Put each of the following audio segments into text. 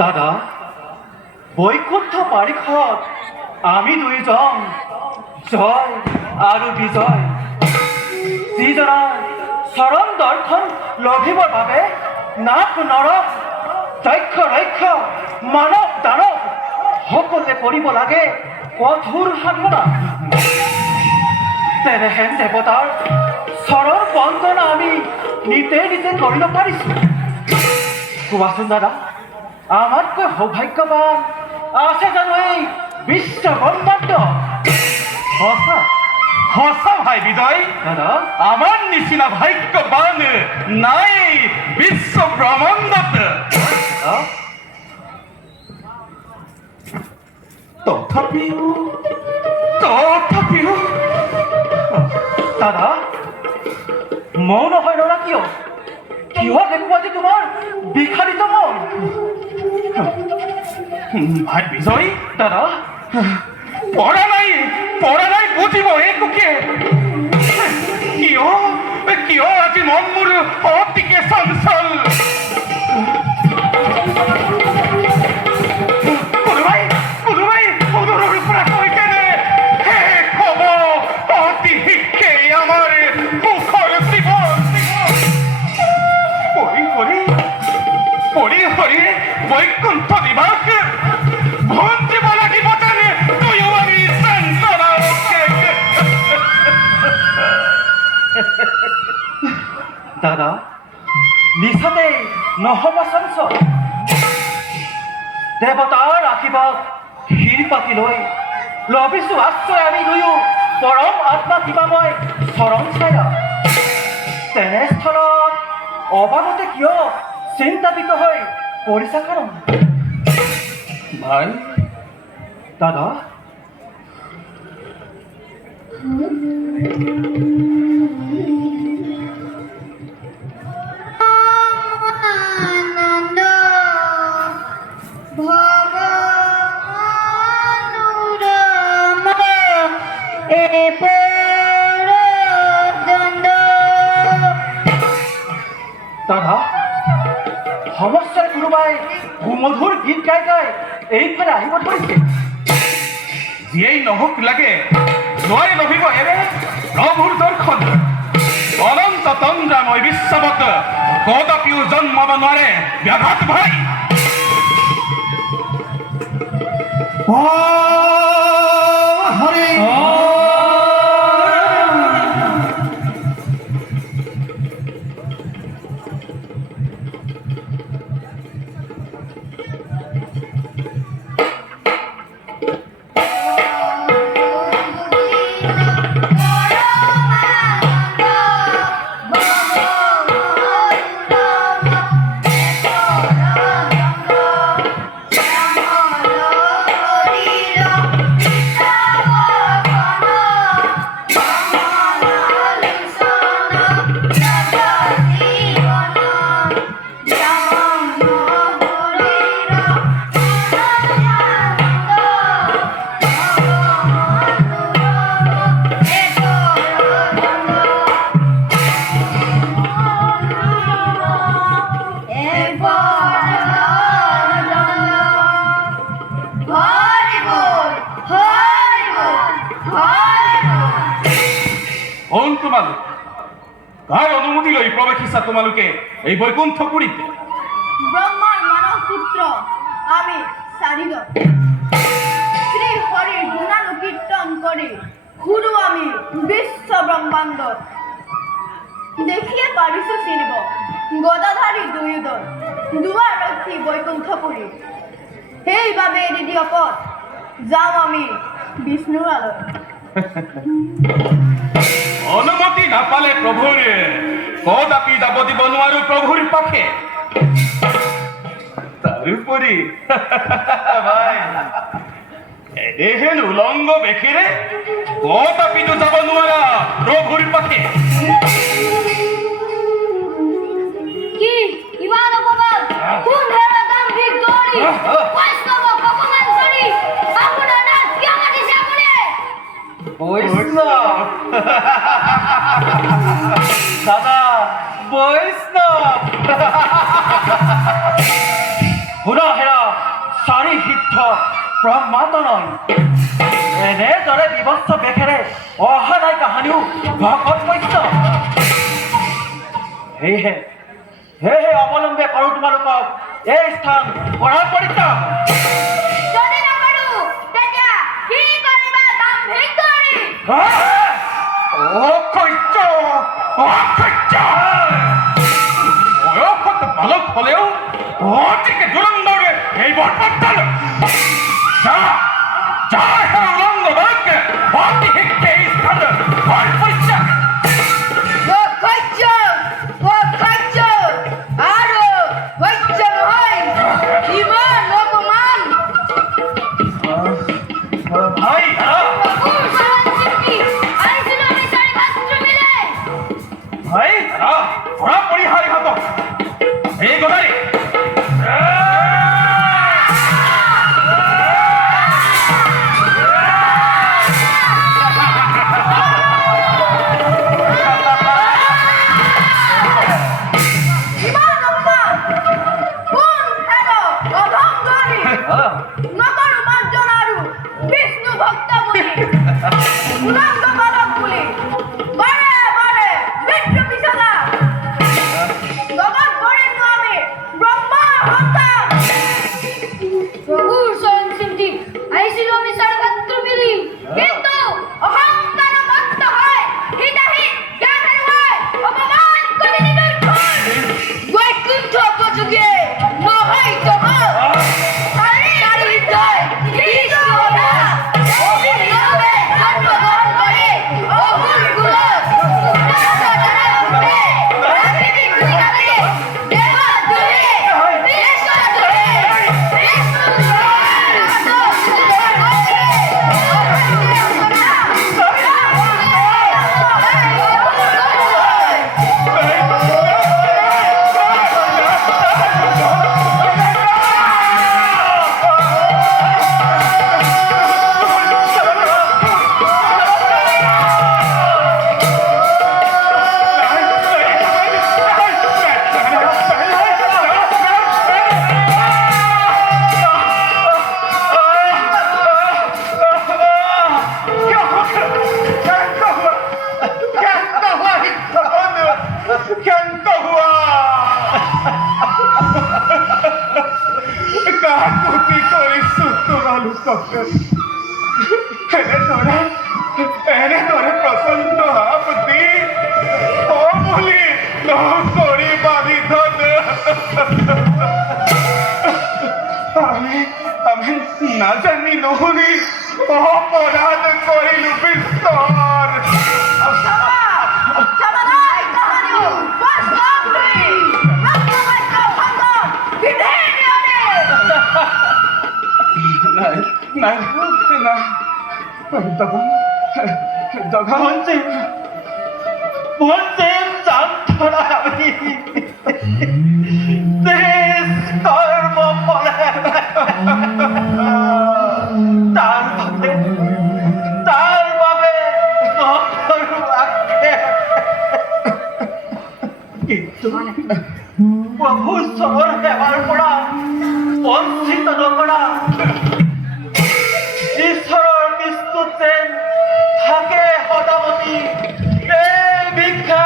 দাদা বৈকুণ্ঠ পাৰিষদ আমি দুইজন জয় আৰু বিজয় যিজনাৰ চৰণ দৰ্শন লভিবৰ বাবে নাক নৰক যক্ষ ৰক্ষ মানৱ দানৱ সকলোৱে কৰিব লাগে কঠোৰ সাধনা তেনেহেন দেৱতাৰ চৰণ বন্দনা আমি নিজে নিজে কৰিব পাৰিছো কোৱাচোন দাদা আমাতকৈ সৌভাগ্যবান আছে জানো এই বিশ্ব ব্ৰহ্মাণ্ড সঁচা সঁচা ভাই বিজয় দাদা আমাৰ নিচিনা ভাগ্যবান নাই বিশ্ব ব্ৰহ্মাণ্ডত তথাপিও দাদা মৌন হয় নৰা কিয় কিয় দেখুৱা যে তোমাৰ বিখাৰিত মন ভাই বিজয় দাদা পড়া নাই বুঝিব একোকে কিয় আজি মন মোৰ অতিকে চঞ্চল কোনোবাই সদৰৰ পৰা কৈ কেনে শেষ হ'ব অতি শীঘ্ৰেই আমাৰ সুখৰ জীৱন পৰি হৰি বৈকুণ্ঠ নিবাস ভঞ্জিব লাগিব জানে তুইও আমি চঞ্চলা দাদা নিচাতে নহ'ব চঞ্চল দেৱতাৰ আশীৰ্বাদ শিৰ পাতি লৈ লভিছো আশ্ৰয় আমি দুয়ো পৰম আত্মা কিবা মই চৰণ ছায়া তেনেস্থলত অবাবতে কিয় চিন্তাপিত হৈ পৰিছা কাৰণ ভাই দাদা আনন্দ ভগবানুৰাম এ পৰদণ্ড দাদা সমস্যাৰ কোনোবাই সুমধুৰ গীত গাই এইফালে আহিব ধৰিছে। যিয়েই নহওক লাগে নোৱাৰি লভিব এৰে প্ৰভুৰ দৰ্শন। অনন্ত তন্দ্ৰাময় বিশ্বত কদাপিও জন্মাব নোৱাৰে ব্যাঘাত ভাই। হৰি কোন তোমালোক? কাৰ অনুমতি লৈ প্ৰৱেশিছা তোমালোকে এই বৈকুণ্ঠপুৰীতে? ব্রহ্মার মানব পুত্র আমি সারিল শ্রী হরির গুণানুকীর্তন করে ঘুরু আমি বিশ্ব ব্রহ্মাণ্ড দেখিয়ে পারিছ চিনিব গদাধারী দুয়োদল দুয়ার রক্ষী বৈকুণ্ঠপুরী সেইভাবে এৰি দিয় পথ যাওঁ আমি বিষ্ণুৰ আলয়। অনুমতি নাপালে প্ৰভুৰ কদাপি যাব দিব নোৱাৰো প্ৰভুৰ পাশে। তাৰোপৰি ভাই এদেহেন উলংগ বেশেৰে কদাপিতো যাব নোৱাৰা প্ৰভুৰ পাশে। কি ইমান অপমান কোন ধৰণৰ দাম্ভিক দৌৰি বৈষ্ণৱ অপমান কৰি আপোনাৰ নাম কিয় মাতিছে আপুনি? বৈষ্ণৱ দাদা বৈষ্ণৱ শুনা হেৰা চাৰি সিদ্ধ ব্ৰহ্মাতনয় এনেদৰে বিভৎস বেশেৰে অহা নাই কাহানিও ভকত বৈষ্ণৱ। সেয়েহে অৱলম্বে কৰোঁ তোমালোকক এই স্থান কৰাৰ পৰিত্যাগ। যদি নকৰো তেতিয়া কি কৰিবা দাম্ভিক দৌৰি? অসহ্য অসহ্য বয়সত বালক হলেও অতিকে দুৰন্দৰে এই বৰ্তমান উলংগ বালকে অতি শিক্ষে এই স্থান পৰিত্যাগ। আৰু সহ্য নহয় ইমান অপমান। ভাই ভাই ধৰা পৰিহাৰী হাতক এই গদাৰী নকৰো মাৰ্জন আৰু বিষ্ণু ভক্ত বুলি উলংগ বালক বুলি বাৰে বাৰে মৃত্যু পিছলা জগত কৰিম আমি ব্ৰহ্মা সন্তান। প্ৰভুৰ চৰণ চিন্তি আহিছিলো আমি চাৰিপাত্ৰ মিলি কিন্তু অহংকাৰ মত্ত হয় হিতাহিত জ্ঞান হেৰুৱাই অপমান কৰি নিৰ্ঘৰ বৈকুণ্ঠ উপযোগী নহয় জগত এনেদৰে প্ৰচণ্ড আপত্তি অমূলি নকৰি বাধিত আমি নাজানি নুশুনি অপৰাধ কৰিলো বিশ্বৰ Samanay kahanyo! Bastante! Magkamay ka hanggang bibigyan niyo! নাই নাই নাই দগা 본진 장터라니 দেশ কর্ম ফলে তার ভাবে কিন্তু প্রভু চর দেওয়ার পৰা বঞ্চিত নকৰা ঈশ্বৰৰ বিষ্ণুত যেন থাকে সদামতি এই ভিক্ষা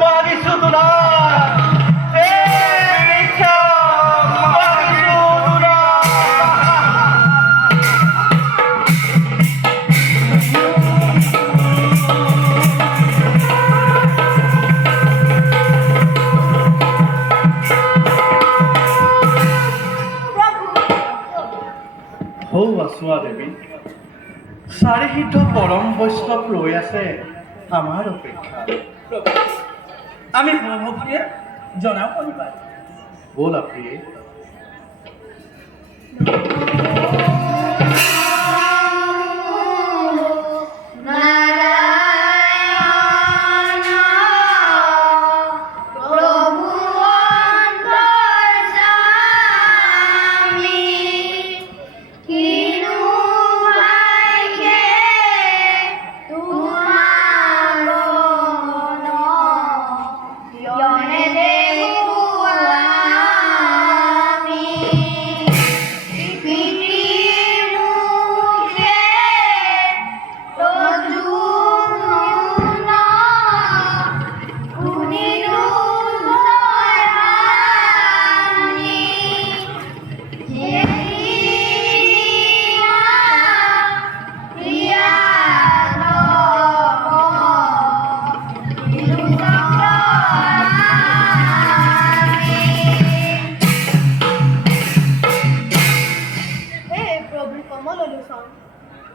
মাগিছো তোলা এই ভিক্ষা মাগিছো তোলা হৌ আছোৱা দেৱী চাৰিসিদ্ধ পৰম বৈষ্ণৱ ৰৈ আছে আমাৰ অপেক্ষা আমি ভক্তিয়ে জনাও কৰিবা ব'লা প্ৰিয়ে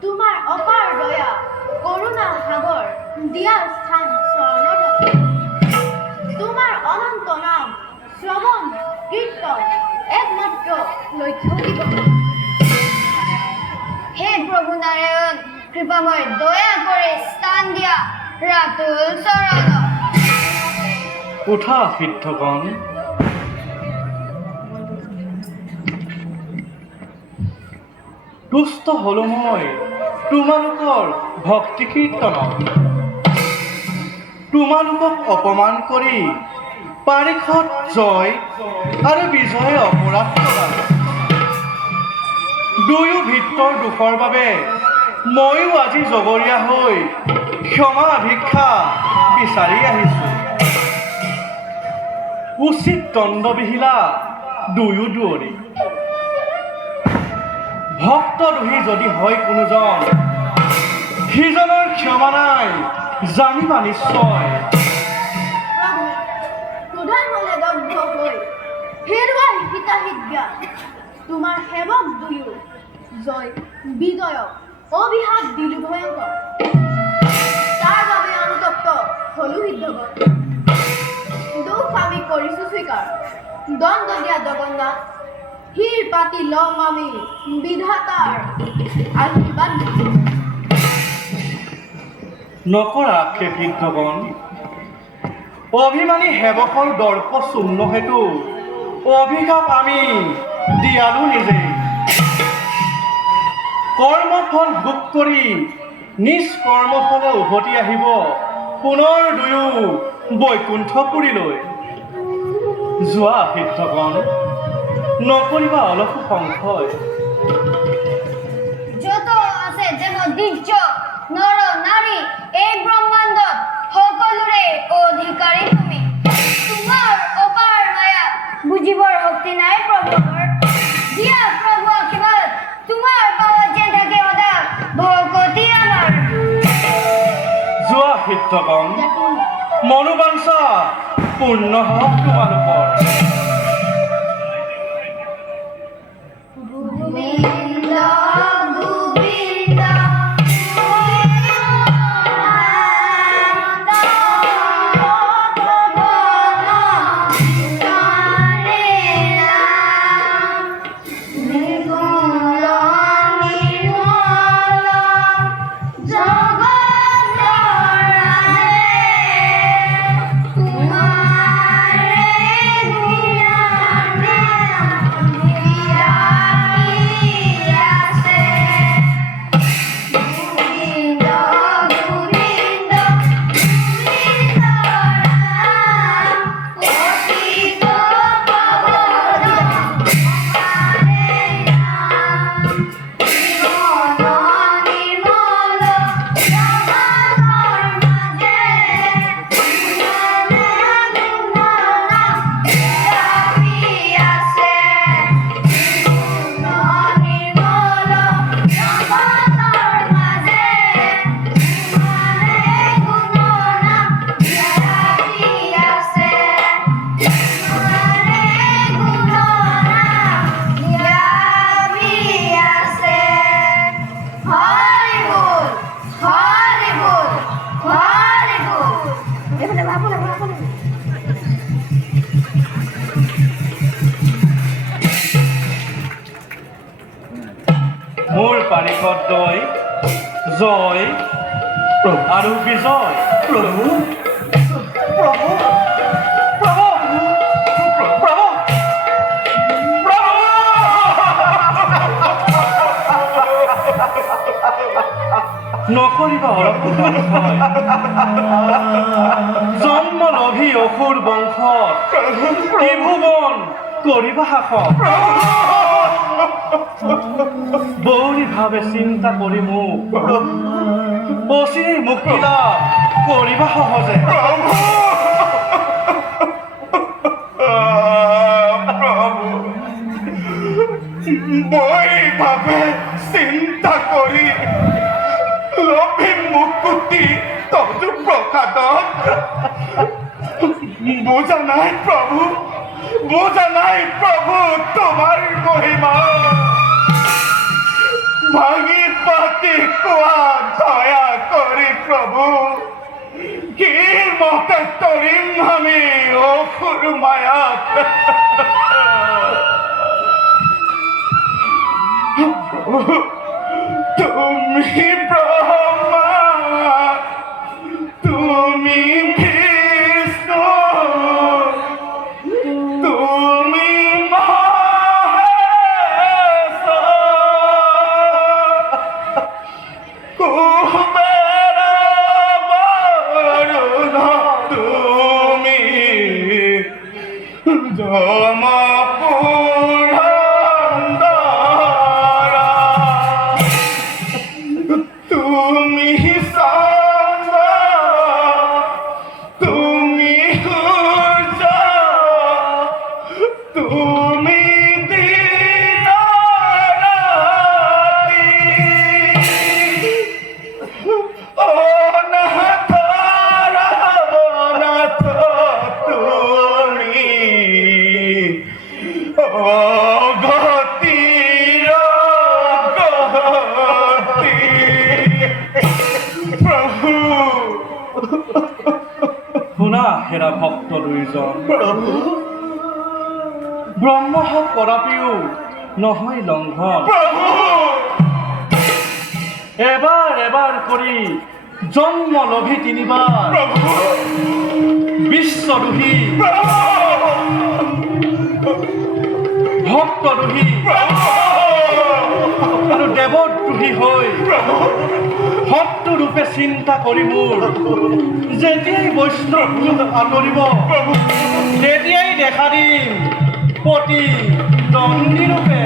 তোমাৰ অপাৰ দয়া কৰুণা সাগৰ দিয়া স্থান চৰণত তোমাৰ অনন্ত নাম শ্ৰৱণ কীৰ্তন একমাত্ৰ লক্ষ্য দিব হে প্ৰভু নাৰায়ণ কৃপাময় দয়া কৰি স্থান দিয়া ৰাতুল চৰণত উঠা সিদ্ধগণ তুষ্ট হলো মই তোমালোকৰ ভক্তি কীৰ্তনত তোমালোকক অপমান কৰি পাৰিষদ জয় আৰু বিজয়ে অপৰাধ কৰা দুয়ো ভিতৰ দুখৰ বাবে ময়ো আজি জগৰীয়া হৈ ক্ষমা ভিক্ষা বিচাৰি আহিছোঁ উচিত দণ্ড বিহিলা দুয়ো দুৱৰী ভক্ত দুহি যদি হয় কোনোজন সিজনৰ ক্ষমা নাই জানিবা নিশ্চয় প্ৰধান হলে দগ্ধ হৈ হেৰুৱাই হিতাহিত জ্ঞান তোমাৰ সেৱক দুয়ো জয় বিজয়ক অভিশাপ দিলো ভয়ংকৰ তাৰ বাবে অনুতপ্ত হলো সিদ্ধগণ দুখ আমি কৰিছো স্বীকাৰ দণ্ড দিয়া জগন্নাথ শিৰ পাতি লম আমি বিধাতাৰ আশীৰ্বাদ নকৰা আক্ষেপ সিদ্ধগণ অভিমানী সেৱকৰ দৰ্প শূন্য হেতু অভিশাপ আমি দিয়ালো নিজে কৰ্মফল ভোগ কৰি নিজ কৰ্মফলে উভতি আহিব পুনৰ দুয়ো বৈকুণ্ঠপুৰীলৈ যোৱা সিদ্ধগণ নকৰিবা অলপ সংশয় যত আছে যেন দিব্য নৰ নাৰী এই ব্ৰহ্মাণ্ডত সকলোৰে অধিকাৰী তুমি তোমাৰ অপাৰ মায়া বুজিবৰ শক্তি নাই প্ৰভুৰ দিয়া প্ৰভু আশীৰ্বাদ তোমাৰ ভক্তগণ মনোবাঞ্ছা পূৰ্ণ হওক তোমালোকৰ। গোবিন্দ গোবিন্দ মোৰ পাৰিষদ দয় জয় আৰু বিজয়। প্ৰভু প্ৰভু প্ৰভু প্ৰভু নকৰিবা অলপ জন্ম লভি অসুৰ বংশত ত্ৰিভুৱন কৰিবা শাসন। বৌৰি ভাৱে চিন্তা কৰি মোক বচিৰে মুক্তি লাভ কৰিবা সহজে। মই ভাবে চিন্তা কৰি লভি মুকুতি তজু প্ৰসাদত বোঝা নাই প্রভু, বোঝা নাই প্রভু তোমার মহিমা। ভাঙি পাতি কোয়া দয়া করি প্রভু, কি মতে তরিম আমি অসুর মায়াত। তুমি ব্রহ্মা, তুমি বিষ্ণু, তুমি মহেশ, কুবের বরুণ, তুমি যম তুমি সর্ব, তুমি সূর্য, তুমি দিনরাতি। ও নাথ নাথ তুমি, ও গতির গতি। প্রভু শুনা হেৰা ভক্ত দুইজন, ব্ৰহ্ম হওক কৰাপিও নহয় লংঘন। প্ৰভু এবাৰ এবাৰ কৰি জন্ম লভি তিনিবাৰ প্ৰভু বিশ্ব দুহী ভক্ত দুহী আৰু দেৱত দুহী হৈ ভক্ত ৰূপে চিন্তা কৰি মোৰ যেতিয়াই বৈষ্ণৱ আঁতৰিব তেতিয়াই দেখা দিম পতি দণ্ডী ৰূপে।